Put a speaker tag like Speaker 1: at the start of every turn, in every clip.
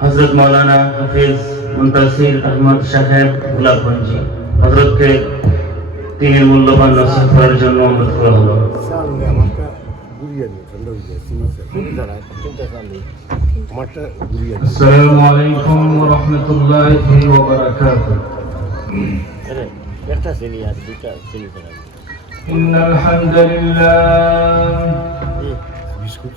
Speaker 1: হজরত মৌলানা হাফিজ মুন্তাসির আহমদ সাহেব গোলাপগঞ্জি হজরতকে তিনি মূল্যবান নসিহত করার জন্য অনুরোধ করা হলো
Speaker 2: সামনে আমারটা ঘুরিয়ে দিও ঠান্ডা হয়ে যায় সিমিসে দাঁড়ায় তিনটা সামনে আমারটা ঘুরিয়ে দিও
Speaker 3: السلام عليكم ورحمة الله وبركاته
Speaker 2: একটা শ্রেণী আর দুটা শ্রেণী ছাড়া
Speaker 3: إن الحمد لله
Speaker 2: বিস্কুট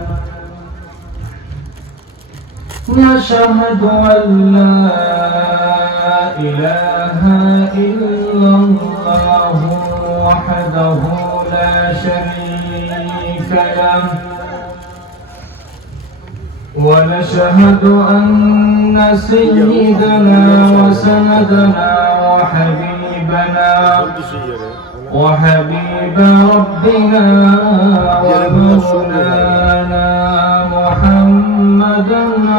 Speaker 3: نشهد أن لا إله إلا الله وحده لا شريك له. ونشهد أن سيدنا وسندنا وحبيبنا وحبيب ربنا ومولانا محمدا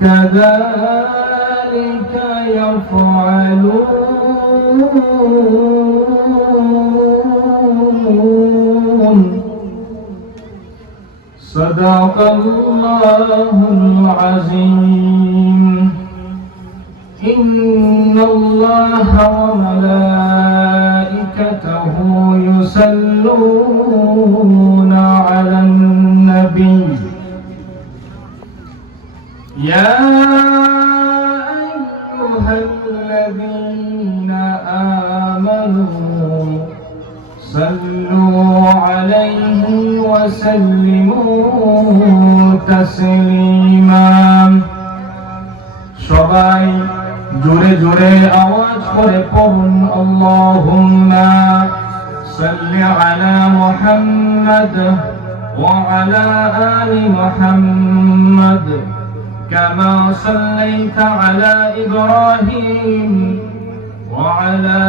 Speaker 3: وكذلك يفعلون. صدق الله العظيم. إن الله وملائكته يصلون. صلوا عليه وسلموا تسليما সবাই জোরে জোরে আওয়াজ করে পড়ুন আল্লাহুম্মা সাল্লি আলা মুহাম্মাদ ওয়া আলা আলি মুহাম্মাদ كما صليت على إبراهيم وعلى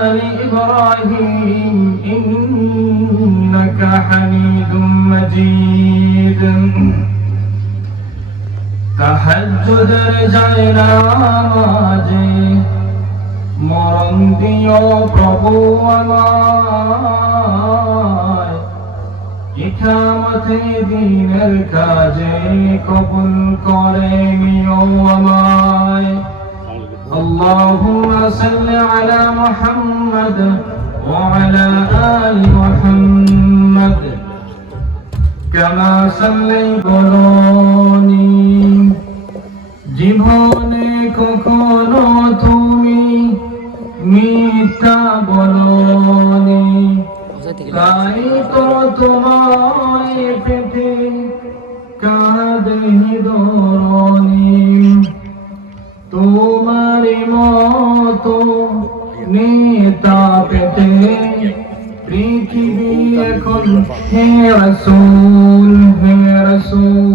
Speaker 3: آل إبراهيم إنك حميد مجيد তাহাজ্জুদের যায় নামাজে মরণ দিও প্রভু আমায় ইকামতে দিনের কাজে কবুল করে নিও আমায় اللهم صل على محمد وعلى آل محمد كما صليت বলনি জীবনে কখনো তুমি মিথ্যা বলনি তাই তো তোমায় পেতে কাঁদে দরণি তোমার মতো নেতা পেতে পৃথিবী এখন হে রসুল হে রসুল।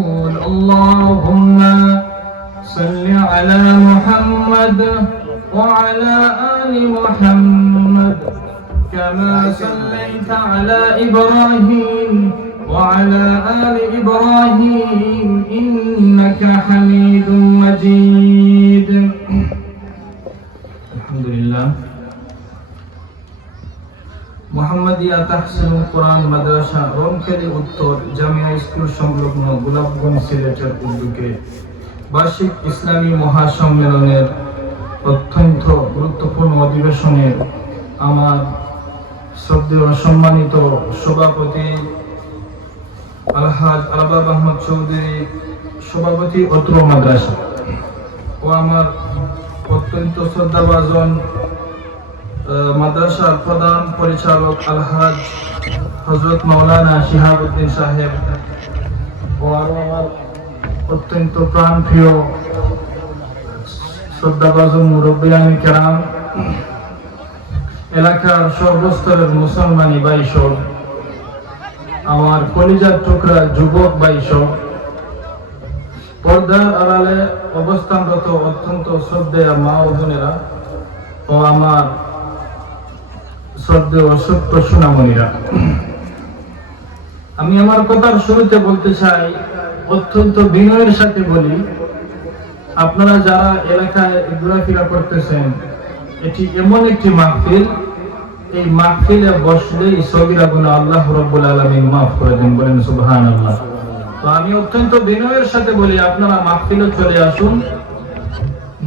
Speaker 3: কোরআন মাদ্রাসা উত্তর জামিয়া স্কুল সংলগ্ন গোলাপগঞ্জ সিলেটের উদ্যোগে বার্ষিক ইসলামী মহাসম্মেলনের অত্যন্ত গুরুত্বপূর্ণ অধিবেশনে আমার শ্রদ্ধেয় সম্মানিত সভাপতি আলহাজ আলবাব আহমদ চৌধুরী, সভাপতি অত্র মাদ্রাসা ও আমার অত্যন্ত শ্রদ্ধাভাজন মাদ্রাসার প্রধান পরিচালক আলহাজ হজরত মাওলানা শিহাবুদ্দিন সাহেব ও আরও আমার অত্যন্ত প্রাণপ্রিয় শ্রদ্ধাভাজন মুরব্বিয়ানি কেরাম, এলাকার সর্বস্তরের মুসলমানি বাইসব আমার কলিজার টুকরা যুবক বাইসব পর্দার আড়ালে অবস্থানরত অত্যন্ত শ্রদ্ধেয় মা ও বোনেরা ও আমার শ্রদ্ধেয় সত্য সুনামণিরা, আমি আমার কথার শুরুতে বলতে চাই, অত্যন্ত বিনয়ের সাথে বলি, আপনারা যারা এলাকায় ঘোরাফেরা করতেছেন, এটি এমন একটি মাহফিল, এই মাহফিলে বসলেই সগিরা গুণ আল্লাহ রব্বুল আলমিন মাফ করে দেন, বলেন সুবহান আল্লাহ তো আমি অত্যন্ত বিনয়ের সাথে বলি, আপনারা মাহফিলে চলে আসুন।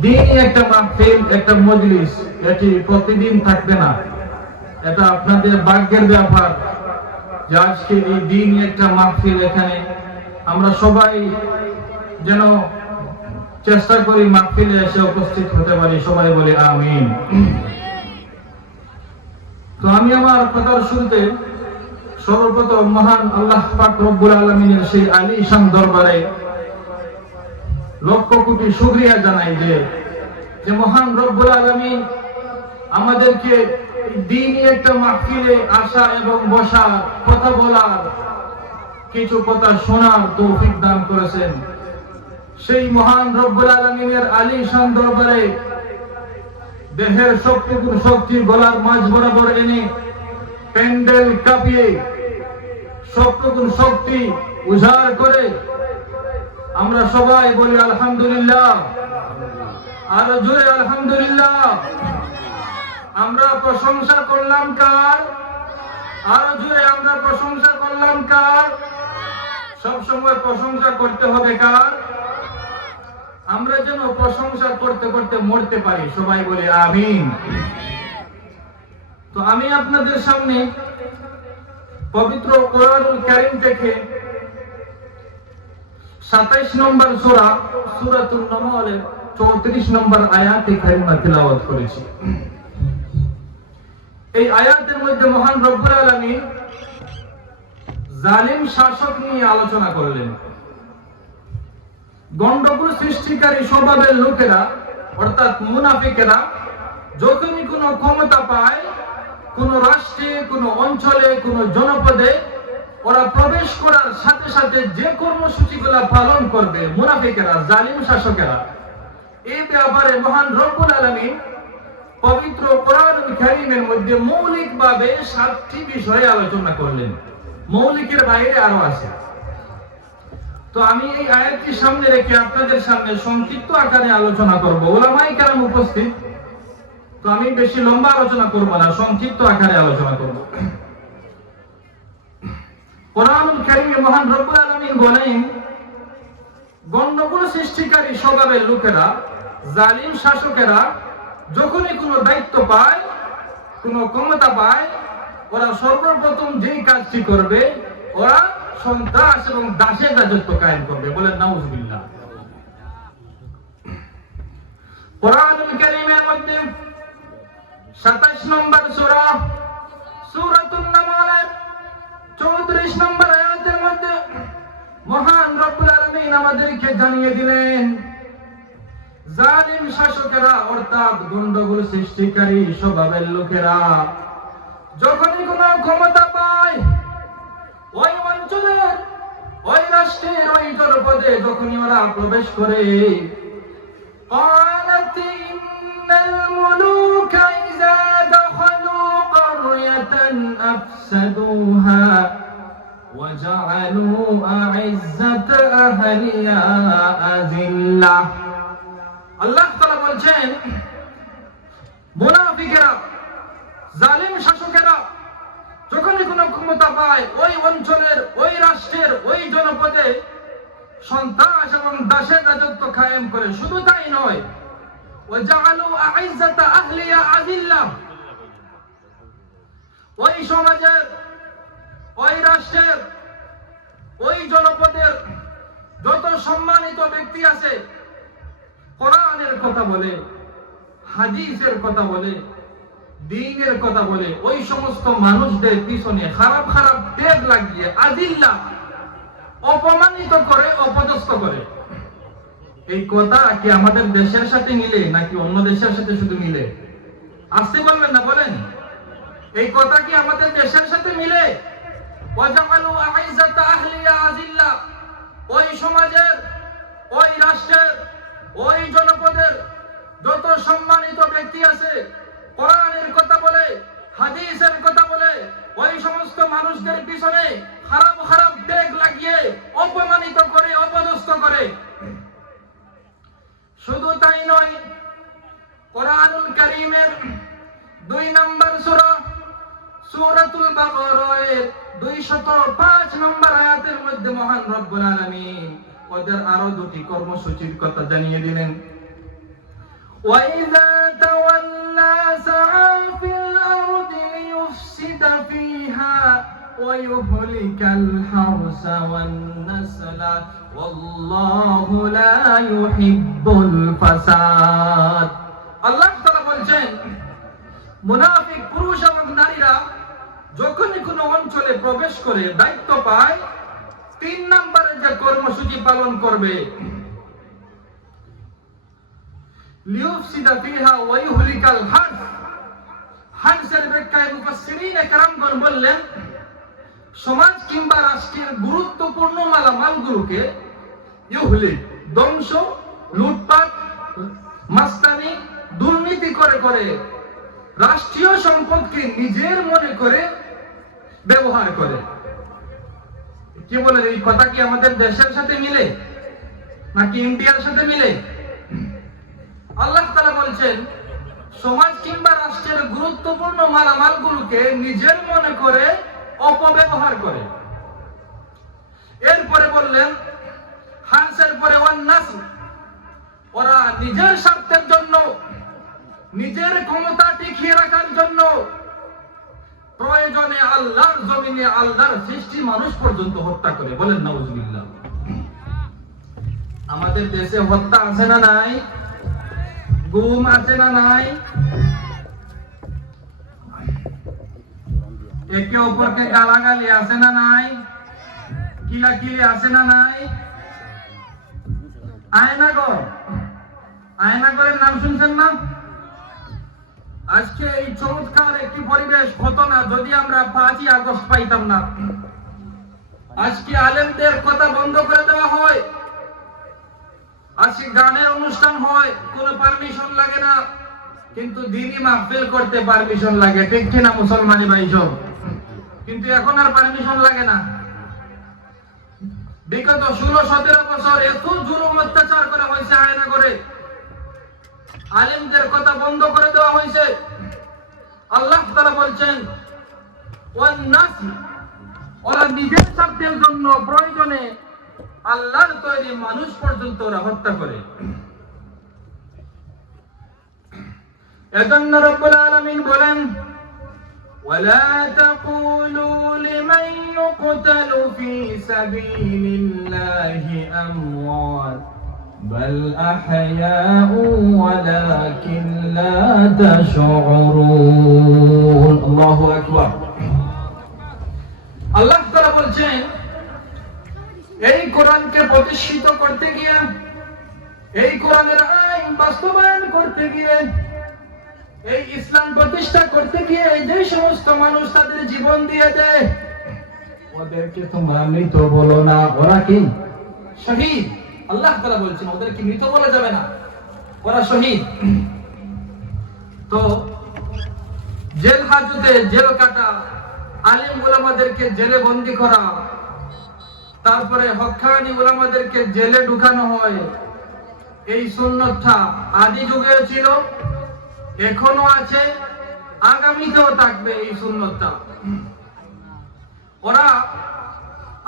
Speaker 3: দিন একটা মাহফিল, একটা মজলিস, এটি প্রতিদিন থাকবে না। এটা আপনাদের ভাগ্যের ব্যাপার যে আজকে এই দিন একটা মাহফিল এখানে। আমরা সবাই যেন চেষ্টা করি মাহফিলে এসে উপস্থিত হতে পারি, সবাই বলে আমিন। তো আমি আমার কথার শুরুতে সর্বপ্রথম মহান আল্লাহ পাক রব্বুল আলমিনের সেই আলী ঈশান দরবারে লক্ষ কোটি শুক্রিয়া জানাই যে মহান রব্বুল আলমিন আমাদেরকে দিনই একটা মাহফিলে আসা এবং বসা, কথা বলার কিছু কথা শোনার তৌফিক দান করেছেন। সেই মহান রব্বুল আলমিনের আলী দেহের সবটুকু শক্তি গলার মাঝ বরাবর এনে প্যান্ডেল কাঁপিয়ে সবটুকু শক্তি উজাড় করে আমরা সবাই বলি আলহামদুলিল্লাহ। আরও জোরে আলহামদুলিল্লাহ। আমরা প্রশংসা করলাম কার? আরও জোরে, আমরা প্রশংসা করলাম কার? সব সময় প্রশংসা করতে হবে কার? আমরা যেন প্রশংসা করতে করতে মরতে পারি, সবাই বলে আমিন। তো আমি আপনাদের সামনে পবিত্র কোরআনুল কারীম থেকে সাতাইশ নম্বর সূরা সূরাতুন নামলের চৌত্রিশ নম্বর আয়াতে কারিমা তিলাওয়াত করেছি। এই আয়াতের মধ্যে মহান রব্বুল আলামিন জালিম শাসক নিয়ে আলোচনা করলেন। গন্ডগোল সৃষ্টিকারী স্বভাবের লোকেরা, অর্থাৎ মুনাফিকেরা, যখনই কোনো ক্ষমতা পায়, কোন রাষ্ট্রে, কোন অঞ্চলে, কোন জনপদে, ওরা প্রবেশ করার সাথে সাথে যে কর্মসূচিগুলা পালন করবে মুনাফিকেরা, জালিম শাসকেরা এই ব্যাপারে মহান রব্বুল আলামিন পবিত্র কারীমের মধ্যে মৌলিকভাবে সাতটি বিষয়ে আলোচনা করলেন। মৌলিকের বাইরে আরও আছে। তো আমি এই আয়াতটি সামনে রেখে আপনাদের সামনে সংক্ষিপ্ত আকারে আলোচনা করব। ওলামাই কেরাম উপস্থিত। তো আমি বেশি লম্বা আলোচনা করব না, সংক্ষিপ্ত আকারে আলোচনা করব। কোরআনুল কারীমে মহান রব্বুল আলামিন বলেন গন্ডগোল সৃষ্টিকারী স্বভাবের লোকেরা, জালিম শাসকেরা যখনই কোনো দায়িত্ব পায়, কোনো ক্ষমতা পায়, ওরা সর্বপ্রথম যেই কাজটি করবে, ওরা সন্ত্রাস এবং দাসের রাজত্ব কায়েম করবে বলেন নাউজুবিল্লাহ। কারীমের মধ্যে 27 নম্বর সূরা, সূরাতুন নামলের নম্বর আয়াতের মধ্যে মহান রব্বুল আলামিন আমাদেরকে জানিয়ে দিলেন জালিম শাসকেরা অর্থাৎ গন্ডগোল সৃষ্টিকারী স্বভাবের লোকেরা যখনই কোন ক্ষমতা পায় ওই অঞ্চলের ওই রাষ্ট্রের ওই জনপদে যখনই ওরা প্রবেশ করে قالت إن الملوك إذا دخلوا قرية أفسدوها وجعلوا أعزة أهلها أذلة আল্লাহ তাআলা বলছেন মোনাফিকেরা, জালিম শাসকেরা যখনই কোনো ক্ষমতা পায়, ওই অঞ্চলের, ওই রাষ্ট্রের, ওই জনপদে সন্ত্রাস এবং দাসের রাজত্ব কায়েম করে। শুধু তাই নয় ওই সমাজের, ওই রাষ্ট্রের, ওই জনপদের যত সম্মানিত ব্যক্তি আছে কোরআনের কথা বলে, হাদিসের কথা বলে, দিনের কথা বলে, ওই সমস্ত মানুষদের পিছনে খারাপ খারাপ দেব লাগিয়ে আদিল্লা অপমানিত করে, অপদস্থ করে। এই কথা কি আমাদের দেশের সাথে মিলে, নাকি অন্য দেশের সাথে শুধু মিলে? আসতে বলবেন না, বলেন। এই কথা কি আমাদের দেশের সাথে মিলে? ওই সমাজের, ওই রাষ্ট্রের ওই জনপদের যত সম্মানিত ব্যক্তি আছে, কোরআনের কথা বলে, হাদিসের কথা বলে, ওই সমস্ত মানুষদের পিছনে খারাপ খারাপ দেখ লাগিয়ে, অপমানিত করে, অপদস্থ করে। শুধু তাই নয়, কোরআনুল কারীমের দুই নম্বর সূরা, সূরাতুল বাকারার 205 নম্বর আয়াতের মধ্যে মহান রব্বুল আলামিন ওদের আরো দুটি কর্মসূচির কথা জানিয়ে দিলেন وإذا تولى سعى في الأرض ليفسد فيها ويهلك الحرث والنسل والله لا يحب الفساد আল্লাহ তাআলা বলছেন মুনাফিক পুরুষ এবং নারীরা যখনই কোনো অঞ্চলে প্রবেশ করে দায়িত্ব পায় তিন নম্বরে যে কর্মসূচি পালন করবে বললেন, সমাজ কিংবা রাষ্ট্রের গুরুত্বপূর্ণ মালামালগুলোকে ধ্বংস, লুটপাট, মাস্তানি, দুর্নীতি করে করে রাষ্ট্রীয় সম্পদকে নিজের মনে করে ব্যবহার করে। কি বলে, এই কথা কি আমাদের দেশের সাথে মিলে? নাকি ইন্ডিয়ার সাথে মিলে? আল্লাহ তাআলা বলছেন, সমাজ কিংবা রাষ্ট্রের গুরুত্বপূর্ণ মালামালগুলোকে নিজের মনে করে অপব্যবহার করে। এরপরে বললেন হানসের পরে ওয়ান্নাস ওরা নিজের স্বার্থের জন্য, নিজের ক্ষমতা টিকিয়ে রাখার জন্য প্রয়োজনে আল্লাহর জমিনে আল্লাহর সৃষ্টি মানুষ পর্যন্ত হত্যা করে। বলেন, নাউজুবিল্লাহ। আমাদের দেশে হত্যা আছে না নাই? গুম আছে না নাই? একে অপরকে গালাগালি আছে না নাই? কিলাকিলি আছে না নাই? আয়নাগর। আয়নাগরের নাম শুনছেন না? আজকে এই চমৎকার একটি পরিবেশ হতো না, যদি আমরা পাঁচই আগস্ট পাইতাম না। আজকে আলেমদের কথা বন্ধ করে দেওয়া হয়। আজকে গানের অনুষ্ঠান হয়, কোনো পারমিশন লাগে না। কিন্তু দিনই মাহফিল করতে পারমিশন লাগে, ঠিক কিনা মুসলমানি ভাই সব কিন্তু এখন আর পারমিশন লাগে না। বিগত ষোলো, সতেরো বছর এত জুলুম অত্যাচার করা হয়েছে আয়না করে আলিমদের কথা বন্ধ করে দেওয়া হয়েছে আল্লাহ তারা বলছেন ওয়ান্নাস ওরা নিজের স্বার্থের জন্য প্রয়োজনে আল্লাহর তৈরি মানুষ পর্যন্ত ওরা হত্যা করে এজন্য রব্বুল আলামিন বলেন ولا تقولوا لمن يقتل في سبيل الله أموات بل أحياء ولكن لا تشعرون الله أكبر আল্লাহ তাআলা বলছেন এই কোরআনকে প্রতিষ্ঠিত করতে গিয়ে এই কোরআনের আইন বাস্তবায়ন করতে গিয়ে এই ইসলাম প্রতিষ্ঠা করতে গিয়ে যে সমস্ত মানুষ তাদের জীবন দিয়ে দেয় ওদেরকে তোমরা মৃত বলো না ওরা কি শহীদ আল্লাহ বলছেন ওদেরকে মৃত বলা যাবে না, ওরা শহীদ। তো জেল হাজতে জেল কাটা, আলিম জেলে বন্দি করা, তারপরে হক্কানি ওলামাদেরকে জেলে ঢুকানো হয়, এই সুন্নতটা আদি যুগে ছিল, এখনও আছে, আগামীতেও থাকবে এই সুন্নতটা। ওরা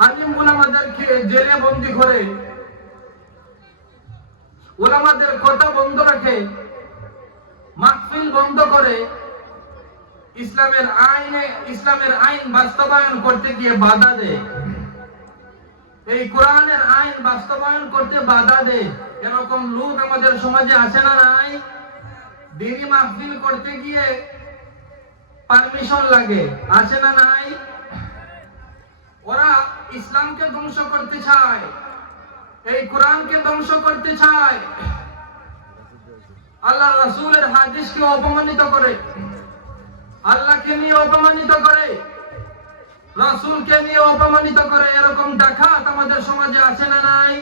Speaker 3: আলিম ওলামাদেরকে জেলে বন্দি করে ওলামাদের কথা বন্ধ রাখে, মাহফিল বন্ধ করে, ইসলামের আইনে, ইসলামের আইন বাস্তবায়ন করতে গিয়ে বাধা দেয়। এই কোরআনের আইন বাস্তবায়ন করতে বাধা দেয়। এরকম লোক আমাদের সমাজে আছে না নাই? দিনী মাহফিল করতে গিয়ে পারমিশন লাগে, আছে না নাই? ওরা ইসলামকে ধ্বংস করতে চায়। এই কোরআনকে ধ্বংস করতে চায়। আল্লাহ রাসূলের হাদিসকে অপমানিত করে। আল্লাহকে নিয়ে অপমানিত করে। রাসূলকে নিয়ে অপমানিত করে। এরকম ডাকাত আমাদের সমাজে আছে না নাই?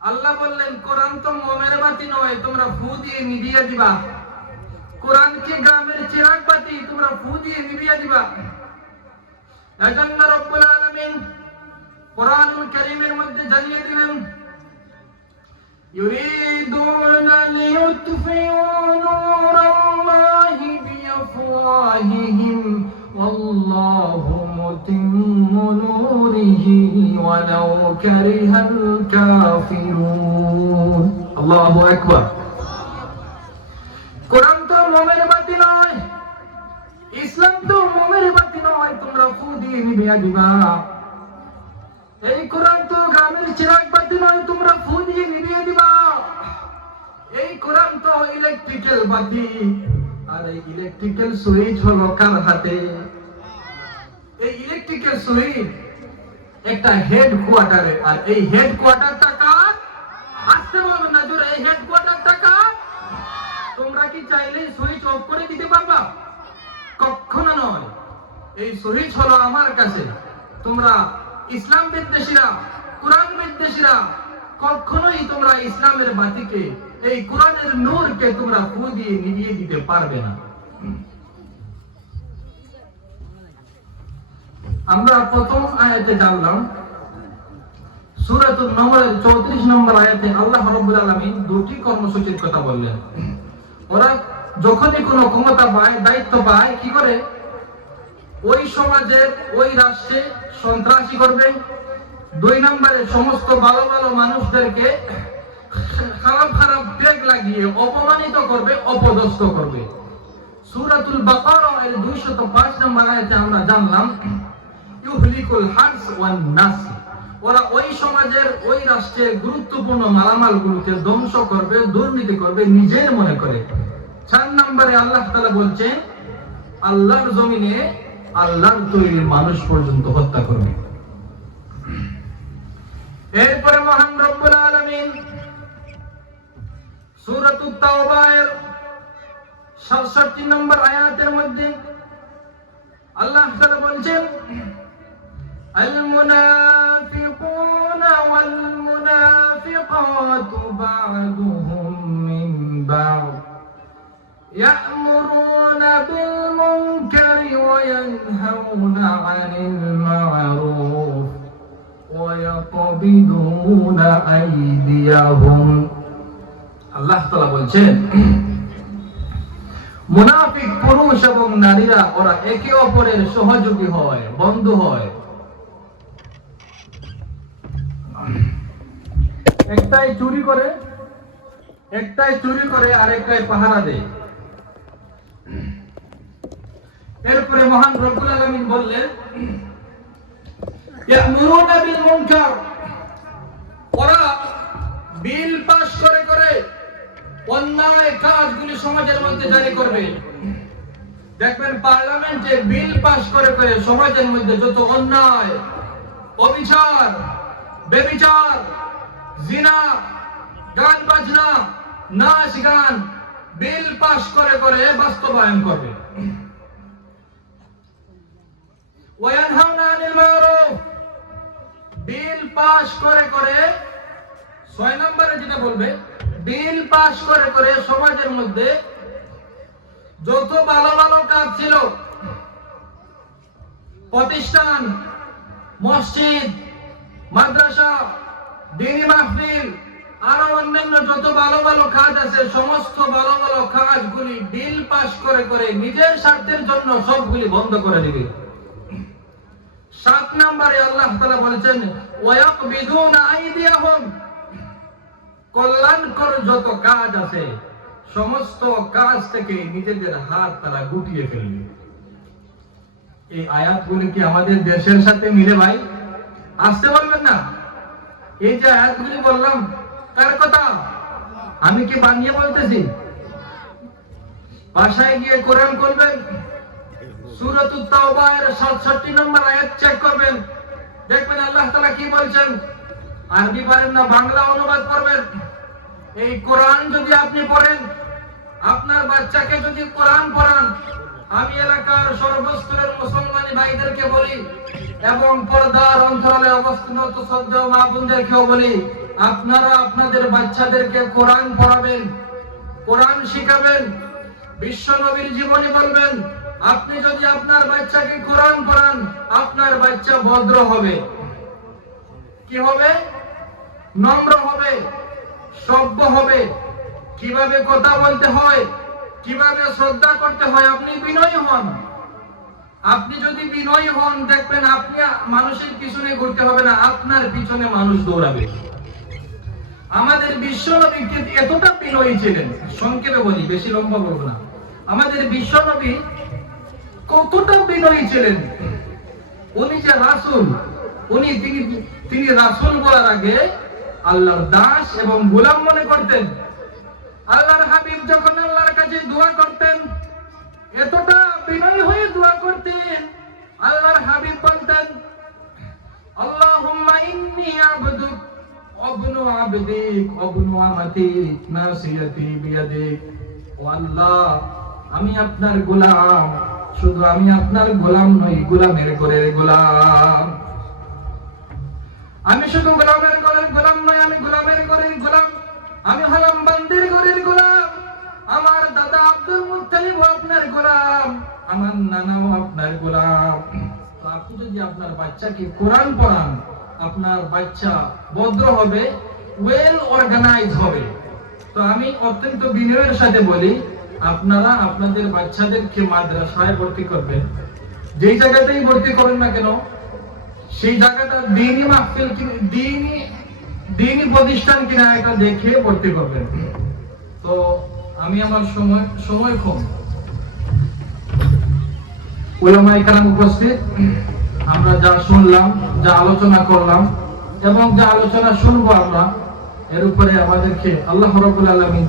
Speaker 3: আল্লাহ বললেন, কোরআন তো মোমের বাতি নয়, তোমরা ফু দিয়ে নিভিয়ে দিবা। কোরআনকে গ্রামের চিরাগ বাতি তোমরা ফু দিয়ে নিভিয়ে দিবা। এজন্য রব্বুল আলামিন কোরআনুল কারীমের মধ্যে জানিয়ে দিলেন يريدون ليطفئوا نور الله بأفواههم والله متم نوره ولو كره الكافرون الله أكبر কোরআন তো মোমের বাতি নয় ইসলাম তো মোমের বাতি নয় তোমরা ফু দিয়ে নিভিয়া দিবা এই কোরআন তো গ্রামের চিরাগ বাতি নয়, তোমরা ফু দিয়ে নিভিয়ে দিবা। এই কোরআন তো ইলেকট্রিক্যাল বাতি, আর এই ইলেকট্রিক্যাল সুইচ হলো কার হাতে? এই ইলেকট্রিক্যাল সুইচ একটা হেড কোয়ার্টারে আর এই হেড কোয়ার্টারটা কার? আসতে বলবেন না জোরে, এই হেড কোয়ার্টারটা কার? তোমরা কি চাইলে সুইচ অফ করে দিতে পারবা? কখনো নয়। এই সুইচ হলো আমার কাছে। তোমরা ইসলাম বিদ্বেষীরা, কোরআন বিদ্বেষীরা, কখনোই তোমরা ইসলামের বাতিকে, এই কোরআনের নূরকে তোমরা ফু দিয়ে নিভিয়ে দিতে পারবে না। আমরা প্রথম আয়াতে জানলাম, সূরাতুন নম্বরের 34 নম্বর আয়াতে আল্লাহ রাব্বুল আলামিন দুটি কর্মসূচির কথা বললেন। ওরা যখনই কোনো ক্ষমতা পায়, দায়িত্ব পায়, কি করে? ওই সমাজের ওই রাষ্ট্রে সন্ত্রাসী করবে। দুই নম্বরে সমস্ত ভালো ভালো মানুষদেরকে খারাপ খারাপ ব্যাগ লাগিয়ে অপমানিত করবে, অপদস্থ করবে। সূরাতুল এর 205 নম্বর আয়াতে আমরা জানলাম, ইউহলিকুল ওয়ান নাস। ওরা ওই সমাজের, ওই রাষ্ট্রের গুরুত্বপূর্ণ মালামালগুলোকে ধ্বংস করবে, দুর্নীতি করবে, নিজের মনে করে। চার নম্বরে আল্লাহ তাআলা বলছেন, আল্লাহর জমিনে আল্লাহ তৈরি মানুষ পর্যন্ত হত্যা করবে। এরপরে মহান রব্বুল আলমিন সুরত তাওবার সাতষট্টি নম্বর আয়াতের মধ্যে আল্লাহ তাআলা বলেন আল মুনাফিকুনা ওয়াল মুনাফিকাতু বা'দুহুম يأمرون بالمنكر وينهون عن المعروف ويقبضون أيديهم আল্লাহ তালা বলছেন মুনাফিক পুরুষ এবং নারীরা ওরা একে অপরের সহযোগী হয় বন্ধু হয় একটাই চুরি করে একটাই চুরি করে আর একটাই পাহারা দেয় এরপরে মহান রব্বুল আলামিন বললেন, ইয়ামুরুনা বিল মুনকার। ওরা বিল পাস করে করে অন্যায় কাজগুলি সমাজের মধ্যে জারি করবে। দেখবেন পার্লামেন্টে বিল পাস করে করে সমাজের মধ্যে যত অন্যায়, অবিচার, বেবিচার, জিনা, গান বাজনা, নাচ গান বিল পাস করে করে বাস্তবায়ন করবে। সমাজের মধ্যে যত ভালো ভালো কাজ ছিল, প্রতিষ্ঠান, মসজিদ, মাদ্রাসা, দিনী মাহফিল, আরও অন্যান্য যত ভালো ভালো কাজ আছে, সমস্ত ভালো ভালো কাজগুলি বিল পাস করে করে নিজের স্বার্থের জন্য সবগুলি বন্ধ করে দিবে। সাত নম্বরে আল্লাহ তাআলা বলেছেন ওয়ায়াকবিদুনা আইদিয়াহুম। কল্যাণকর যত কাজ আছে, সমস্ত কাজ থেকে নিজেদের হাত তারা গুটিয়ে ফেলবে। এই আয়াতগুলি কি আমাদের দেশের সাথে মিলে ভাই? আসতে বলবেন না? এই যে আয়াতগুলি বললাম, কার কথা? আমি কি বানিয়ে বলতেছি? বাসায় গিয়ে কোরআন করবেন সূরাতুত তাওবা এর 67 নম্বর আয়াত চেক করবেন। দেখবেন আল্লাহ তাআলা কি বলছেন? আরবি পারেন না, বাংলা অনুবাদ করবেন। এই কোরআন যদি আপনি পড়েন, আপনার বাচ্চাকে যদি কোরআন পড়ান, আমি এলাকার সর্বস্তরের মুসলমানি ভাইদেরকে বলি, এবং পর্দার অন্তরালে অবস্থানত শ্রদ্ধেয় মা বোনদেরকেও বলি, আপনারা আপনাদের বাচ্চাদেরকে কোরআন পড়াবেন, কোরআন শিখাবেন, বিশ্ব নবীর জীবনী বলবেন আপনি যদি আপনার বাচ্চাকে কোরআন পড়ান, আপনার বাচ্চা ভদ্র হবে। কি হবে? নম্র হবে, সভ্য হবে। কীভাবে কথা বলতে হয়, কীভাবে শ্রদ্ধা করতে হয়, আপনি বিনয়ী হন। আপনি যদি বিনয়ী হন, দেখবেন আপনি মানুষের পিছনে ঘুরতে হবে না, আপনার পিছনে মানুষ দৌড়াবে। আমাদের বিশ্ব নবী কিন্তু এতটা বিনয়ী ছিলেন, সংক্ষেপে বলি, বেশি লম্বা বলব না। আমাদের বিশ্ব নবী কতটা বিনয়ী ছিলেন? উনি যে রাসূল, উনি তিনি তিনি রাসূল বলার আগে আল্লাহর দাস এবং গোলাম মনে করতেন। আল্লাহর হাবিব যখন আল্লাহর কাছে দোয়া করতেন, এতটা বিনয়ী হয়ে দোয়া করতেন, আল্লাহর হাবিব বলতেন, আল্লাহুম্মা ইন্নী আবদুক, অবনু আবদিক, অবনু আমাতিক নাসিয়াতি বিয়াদিক। ও আল্লাহ, আমি আপনার গোলাম। শুধু আমি আপনার গোলাম নই, গোলামের ঘরের গোলাম। আমি শুধু গোলামের ঘরের গোলাম নই, আমি গোলামের ঘরের গোলাম। আমি হলাম বান্দির ঘরের গোলাম। আমার দাদা আব্দুল মুত্তালিব আপনার গোলাম। আমার নানাও আপনার গোলাম। তো আপনি যদি আপনার বাচ্চাকে কোরআন পড়ান, আপনার বাচ্চা ভদ্র হবে ওয়েল অর্গানাইজ হবে। তো আমি অত্যন্ত বিনয়ের সাথে বলি আপনারা আপনাদের বাচ্চাদেরকে মাদ্রাসায় ভর্তি করবেন। যেই জায়গাতেই ভর্তি করেন না কেন, সেই জায়গাটা দিনই মাহফিল দিনই দিনই প্রতিষ্ঠান কিনা এটা দেখে ভর্তি করবেন। তো আমি আমার সময় সময় কম। ওলামাই কালাম উপস্থিত। আমরা যা শুনলাম, যা আলোচনা করলাম এবং যা আলোচনা শুনব আমরা, এর উপরে আমাদেরকে আল্লাহ রবুল আলমিন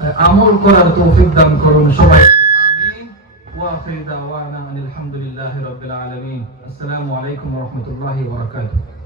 Speaker 3: আমল করার তৌফিক দান করুন সবাই আমিন ওয়া আখির দাওয়ানা আনিল হামদুলিল্লাহি রাব্বিল আলামিন আসসালামু আলাইকুম ওয়া রাহমাতুল্লাহি ওয়া বারাকাতুহু